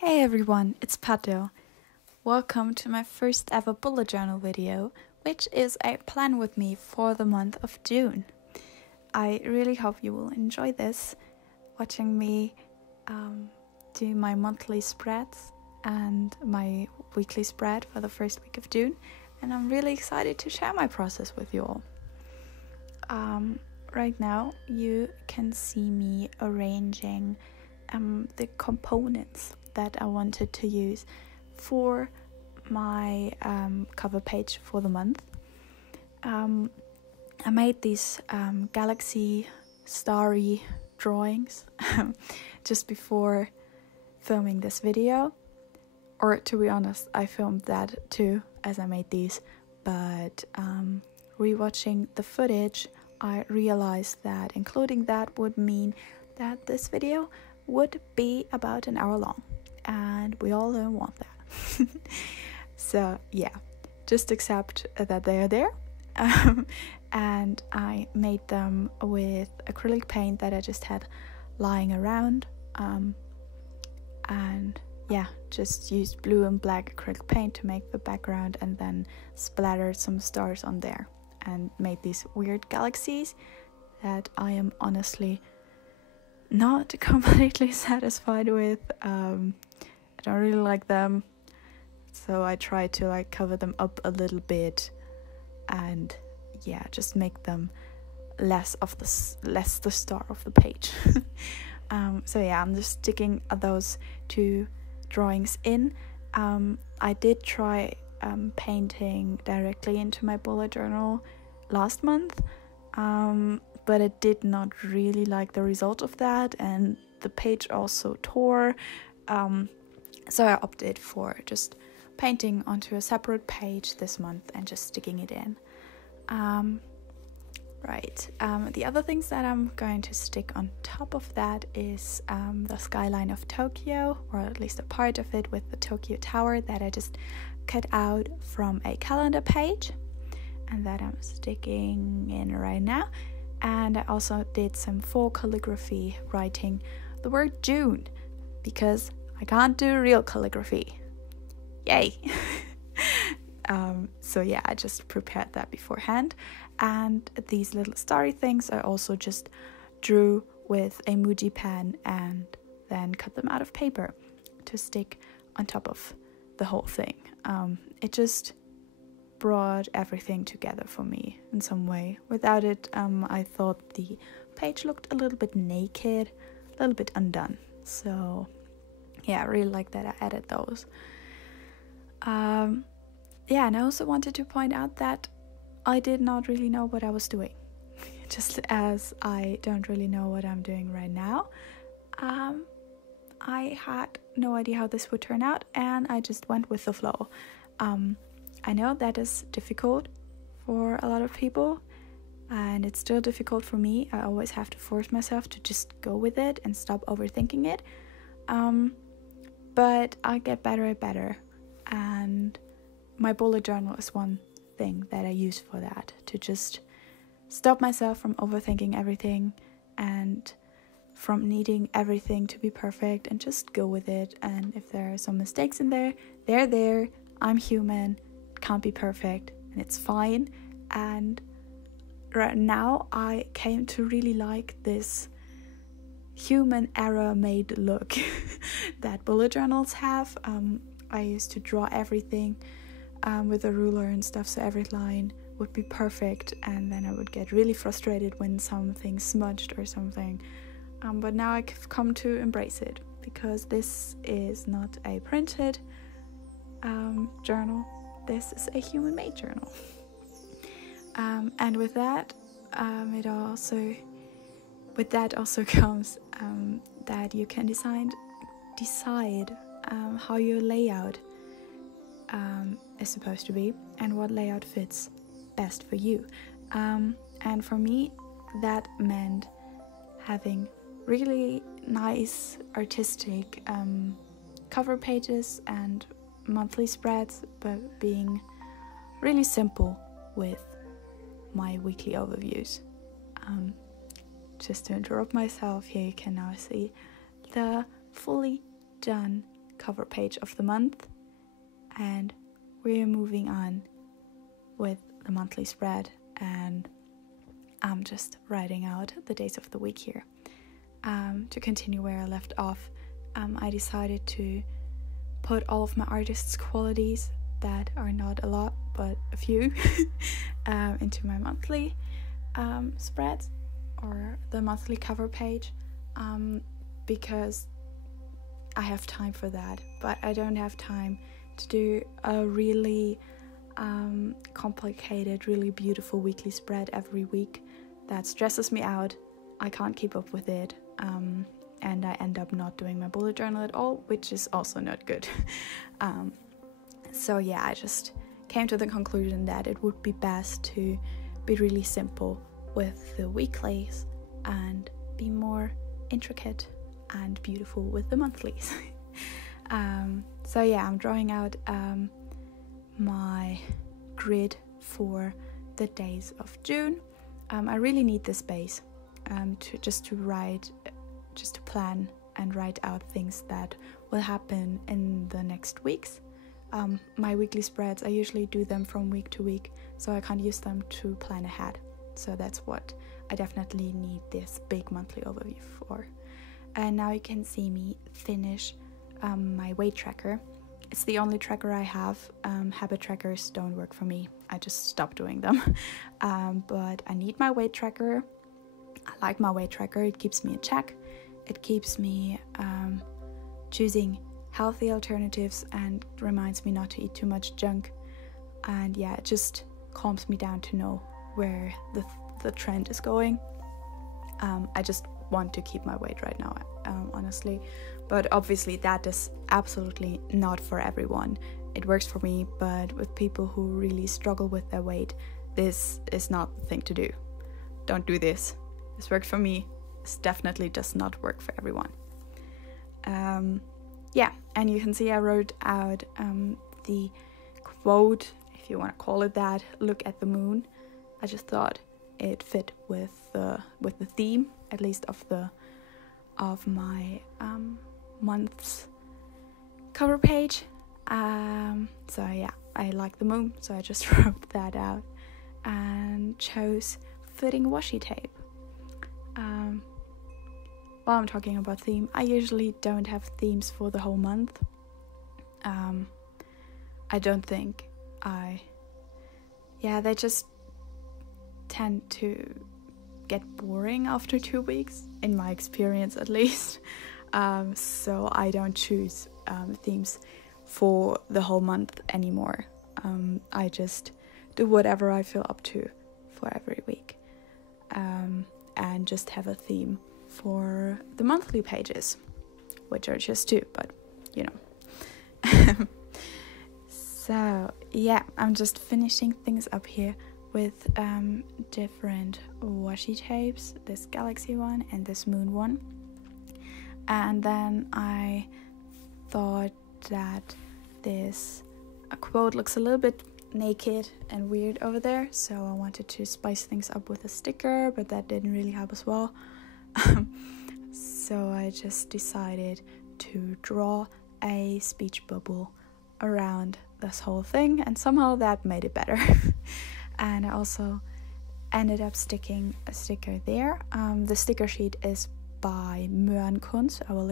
Hey everyone, it's Pato. Welcome to my first ever bullet journal video, which is a plan with me for the month of June. I really hope you will enjoy this, watching me do my monthly spreads and my weekly spread for the first week of June, and I'm really excited to share my process with you all. Right now you can see me arranging the components that I wanted to use for my cover page for the month. I made these galaxy starry drawings just before filming this video, or to be honest, I filmed that too as I made these, but rewatching the footage I realized that including that would mean that this video would be about an hour long, and we all don't want that. So yeah, just accept that they are there. And I made them with acrylic paint that I just had lying around, and yeah, just used blue and black acrylic paint to make the background, and then splattered some stars on there and made these weird galaxies that I am honestly not completely satisfied with. I don't really like them, so I try to cover them up a little bit and yeah, just make them less the star of the page. So yeah, I'm just sticking those two drawings in. I did try painting directly into my bullet journal last month, but I did not really like the result of that, and the page also tore, so I opted for just painting onto a separate page this month and just sticking it in. The other things that I'm going to stick on top of that is the skyline of Tokyo, or at least a part of it with the Tokyo Tower that I just cut out from a calendar page, and that I'm sticking in right now. And I also did some fall calligraphy, writing the word June, because I can't do real calligraphy. Yay! So yeah, I just prepared that beforehand. And these little starry things I also just drew with a Muji pen and then cut them out of paper to stick on top of the whole thing. It just brought everything together for me in some way. Without it, I thought the page looked a little bit naked, a little bit undone. So yeah, I really like that I added those. Yeah, and I also wanted to point out that I did not really know what I was doing. Just as I don't really know what I'm doing right now. I had no idea how this would turn out, and I just went with the flow. I know that is difficult for a lot of people, and it's still difficult for me. I always have to force myself to just go with it and stop overthinking it. But I get better and better, and my bullet journal is one thing that I use for that, to just stop myself from overthinking everything and from needing everything to be perfect, and just go with it. And if there are some mistakes in there, they're there. I'm human, it can't be perfect, and it's fine. And right now I came to really like this human error made look that bullet journals have. I used to draw everything with a ruler and stuff, so every line would be perfect, and then I would get really frustrated when something smudged or something. But now I've come to embrace it, because this is not a printed journal. This is a human-made journal. And with that also comes that you can decide how your layout is supposed to be, and what layout fits best for you. And for me, that meant having really nice artistic cover pages and monthly spreads, but being really simple with my weekly overviews. Just to interrupt myself, here you can now see the fully done cover page of the month, and we're moving on with the monthly spread, and I'm just writing out the days of the week here. To continue where I left off, I decided to put all of my artist's qualities, that are not a lot but a few, into my monthly spreads or the monthly cover page, because I have time for that, but I don't have time to do a really complicated, really beautiful weekly spread every week. That stresses me out. I can't keep up with it, and I end up not doing my bullet journal at all, which is also not good. So yeah, I just came to the conclusion that it would be best to be really simple with the weeklies and be more intricate and beautiful with the monthlies. So yeah, I'm drawing out my grid for the days of June. I really need this space to plan and write out things that will happen in the next weeks. My weekly spreads, I usually do them from week to week, so I can't use them to plan ahead. So that's what I definitely need this big monthly overview for. And now you can see me finish my weight tracker. It's the only tracker I have. Habit trackers don't work for me. I just stopped doing them. But I need my weight tracker. I like my weight tracker. It keeps me in check. It keeps me choosing healthy alternatives and reminds me not to eat too much junk. And yeah, it just calms me down to know where the trend is going. I just want to keep my weight right now, honestly, but obviously that is absolutely not for everyone. It works for me, but with people who really struggle with their weight, this is not the thing to do. Don't do this. This worked for me. This definitely does not work for everyone. Yeah, and you can see I wrote out the quote, if you want to call it that, "Look at the moon." I just thought it fit with the theme, at least of my month's cover page. So yeah, I like the moon, so I just wrote that out and chose fitting washi tape. While I'm talking about theme, I usually don't have themes for the whole month. I don't think they just tend to get boring after 2 weeks, in my experience at least. So I don't choose themes for the whole month anymore. I just do whatever I feel up to for every week, and just have a theme for the monthly pages, which are just 2, but you know. So yeah, I'm just finishing things up here with different washi tapes, this galaxy one and this moon one. And then I thought that this quote looks a little bit naked and weird over there, so I wanted to spice things up with a sticker, but that didn't really help as well. So I just decided to draw a speech bubble around this whole thing, and somehow that made it better. And I also ended up sticking a sticker there. The sticker sheet is by Möhrenkunst. I will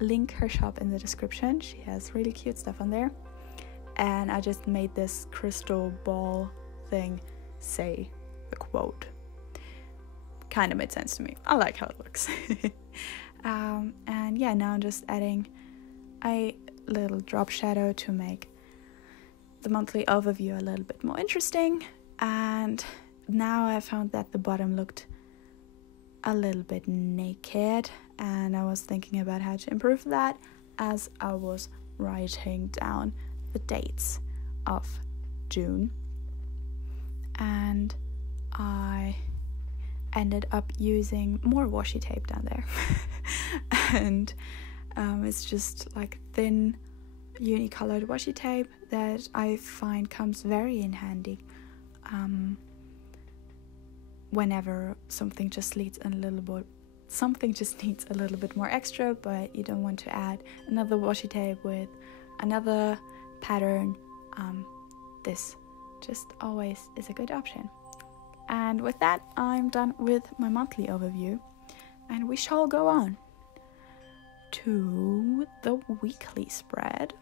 link her shop in the description. She has really cute stuff on there. And I just made this crystal ball thing say the quote. Kind of made sense to me. I like how it looks. And yeah, now I'm just adding a little drop shadow to make the monthly overview a little bit more interesting. And now I found that the bottom looked a little bit naked, and I was thinking about how to improve that as I was writing down the dates of June. And I ended up using more washi tape down there. And it's just like thin unicolored washi tape that I find comes very in handy whenever something just needs a little something just needs a little bit more extra, but you don't want to add another washi tape with another pattern, this just always is a good option. And with that, I'm done with my monthly overview, and we shall go on to the weekly spread.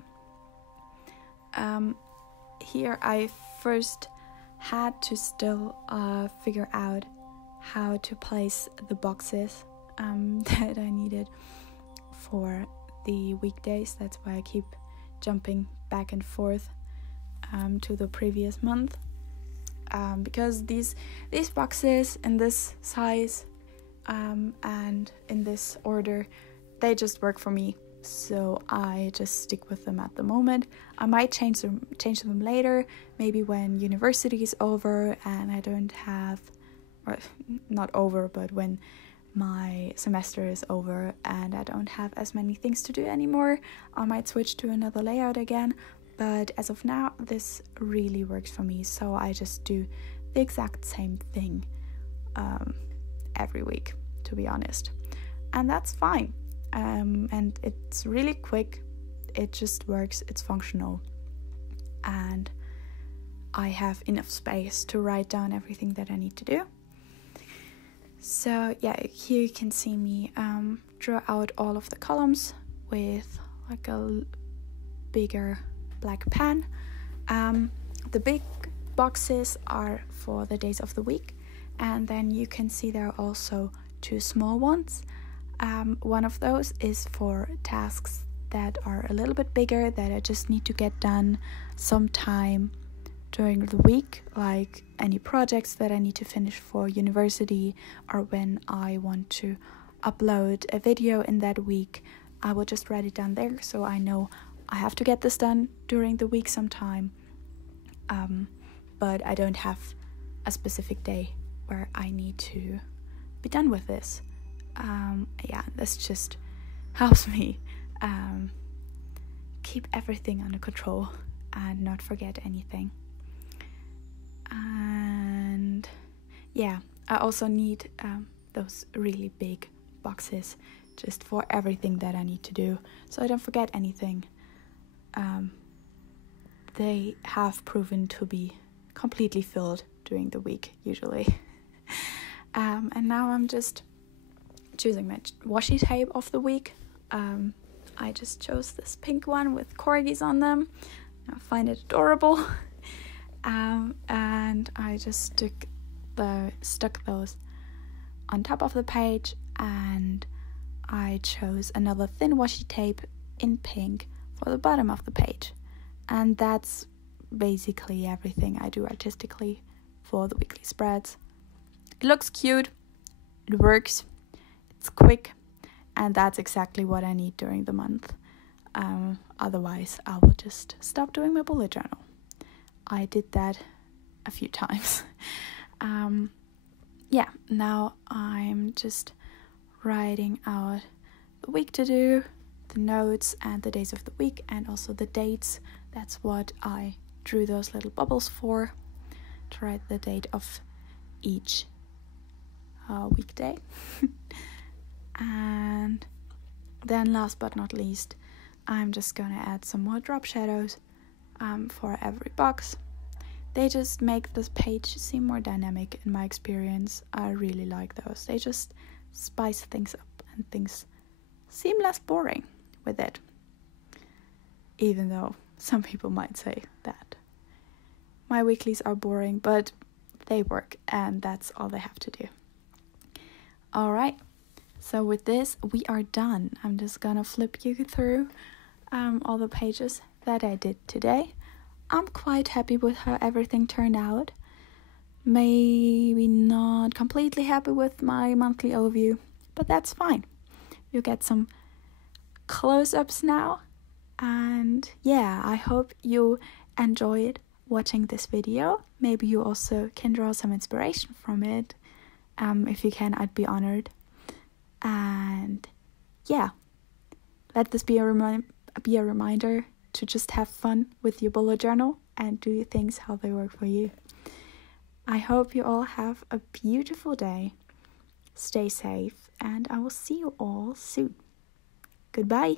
Here I first had to still figure out how to place the boxes that I needed for the weekdays. That's why I keep jumping back and forth to the previous month, because these boxes in this size and in this order, they just work for me, so I just stick with them at the moment. I might change them later, maybe when university is over and I don't have, or not over, but when my semester is over and I don't have as many things to do anymore, I might switch to another layout again. But as of now, this really works for me, so I just do the exact same thing every week, to be honest, and that's fine. And it's really quick, it just works, it's functional, and I have enough space to write down everything that I need to do. So yeah, here you can see me draw out all of the columns with like a bigger black pen. The big boxes are for the days of the week, and then you can see there are also 2 small ones. One of those is for tasks that are a little bit bigger, that I just need to get done sometime during the week, like any projects that I need to finish for university, or when I want to upload a video in that week. I will just write it down there, so I know I have to get this done during the week sometime, but I don't have a specific day where I need to be done with this. Yeah, this just helps me keep everything under control and not forget anything. And yeah, I also need those really big boxes just for everything that I need to do, so I don't forget anything. They have proven to be completely filled during the week usually. And now I'm just choosing my washi tape of the week. I just chose this pink one with corgis on them. I find it adorable. And I just stuck those on top of the page, and I chose another thin washi tape in pink for the bottom of the page. And that's basically everything I do artistically for the weekly spreads. It looks cute, it works, it's quick, and that's exactly what I need during the month. Otherwise, I will just stop doing my bullet journal. I did that a few times. Yeah, now I'm just writing out the week to do, the notes and the days of the week, and also the dates. That's what I drew those little bubbles for, to write the date of each weekday. And then last but not least, I'm just gonna add some more drop shadows for every box. They just make this page seem more dynamic in my experience. I really like those. They just spice things up and things seem less boring with it. Even though some people might say that my weeklies are boring, but they work, and that's all they have to do. Alright, so with this we are done. I'm just gonna flip you through all the pages that I did today. I'm quite happy with how everything turned out. Maybe not completely happy with my monthly overview, but that's fine. You get some close-ups now, and yeah, I hope you enjoyed watching this video. Maybe you also can draw some inspiration from it. If you can, I'd be honored. And yeah, let this be a reminder to just have fun with your bullet journal and do things how they work for you. I hope you all have a beautiful day. Stay safe and I will see you all soon. Goodbye.